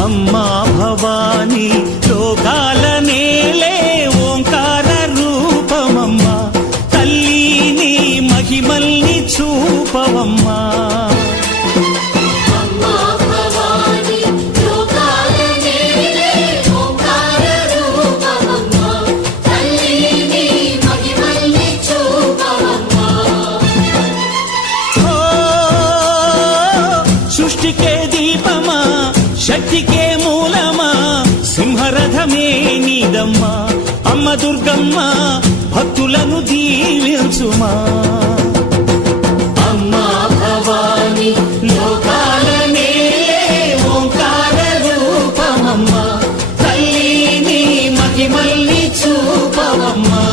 అమ్మా భవాని లోకాల నేలే ఓంకార రూపమమ్మా తల్లిని మహిమల్ని చూపవమ్మా సృష్టికే దీపమా శక్తికే మూలమా సింహరథమే నీదమ్మా అమ్మ దుర్గమ్మ భక్తులను దీవించుమా అమ్మా భవాని లోకాల నేలే ఓంకార రూపమమ్మా తల్లిని మహిమల్ని చూపవమ్మా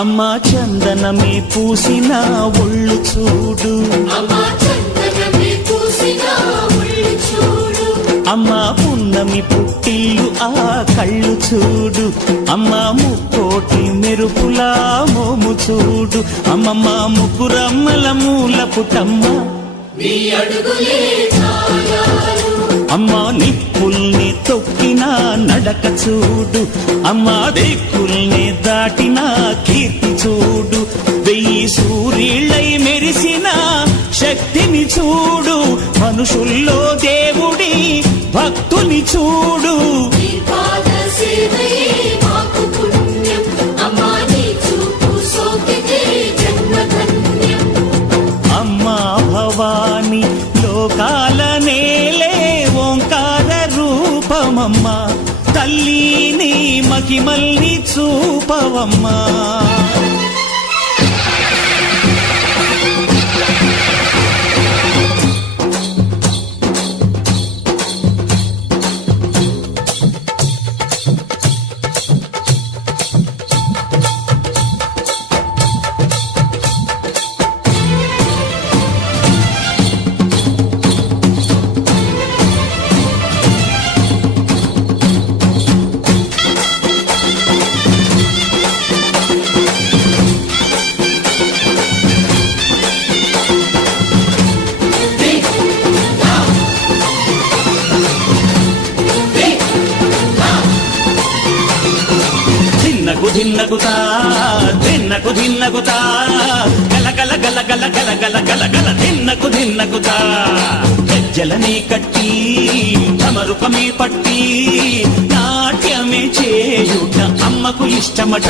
అమ్మా చందనమే పూసిన ఒళ్ళు చూడు అమ్మా పున్నమి పుట్టిల్లు ఆ కళ్ళు చూడు అమ్మా ముక్కోటి మెరుపులా మోము చూడు అమ్మమ్మ ముగ్గురమ్మల మూల పుటమ్మ అమ్మా నిప్పుల్ని తొక్కిన నడక చూడు అమ్మా దిక్కుల్ని దాటిన కీర్తి చూడు 1000 సూర్యుళ్ళై మెరిసిన శక్తిని చూడు మనుషుల్లో దేవుడి భక్తుని చూడు అమ్మా భవాని లోకాల నేలే ఓంకార రూపమమ్మా తల్లిని మహిమల్ని చూపవమ్మా ధిన్నగుతా ధిన్నకు ధిన్నగుతా గల గల గల గల గల గల గల గల ధిన్నగుతా గజ్జలనే కట్టి తమరుపమే పట్టి నాట్యమే చేయుట అమ్మకు ఇష్టమట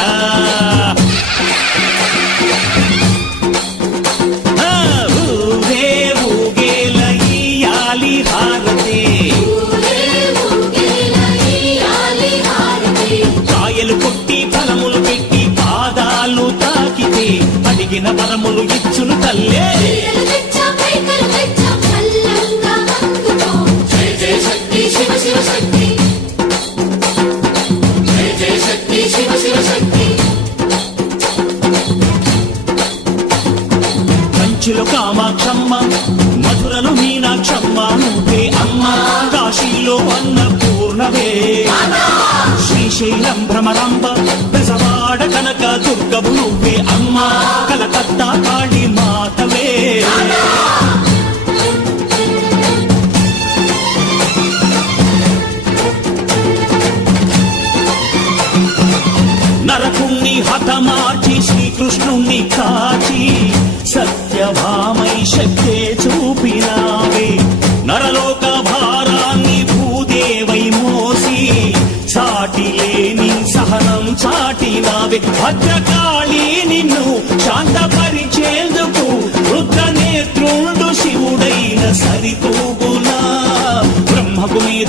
ఊరే ఊగేల ఇయ్యాలి హారతే కాయలు కొట్టి ఫలములు పెట్టి పాదాలు తాకితే అడిగిన వరములు ఇచ్చును తల్లే కంచిలో కామాక్షమ్మ మధురలో మీనాక్షమ్మ నువ్వే అమ్మ కాశీలో అన్నపూర్ణవే శ్రీశైలం భ్రమరాంబ బెజవాడ కనక దుర్గవు నువ్వే అమ్మ కలకత్తా కాళీ మాతవే నరకుణ్ణి హతమార్చి శ్రీకృష్ణుణ్ణి కాచి సత్యభామై శక్తే చూపినావే నరలోక భారాన్ని భూదేవై మోసి సాటి లేని సహనం చాటినావే భద్రకాళి నిన్ను శాంతపరిచేందుకు రుద్రనేత్రుండు శివుడైన సరితూగునా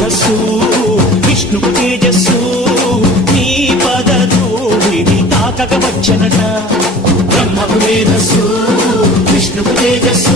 మేధస్సు విష్ణుకు తేజస్సు నీ పదధూళిని తాకక వచ్చనట బ్రహ్మకు మేధస్సు విష్ణుకు తేజస్సు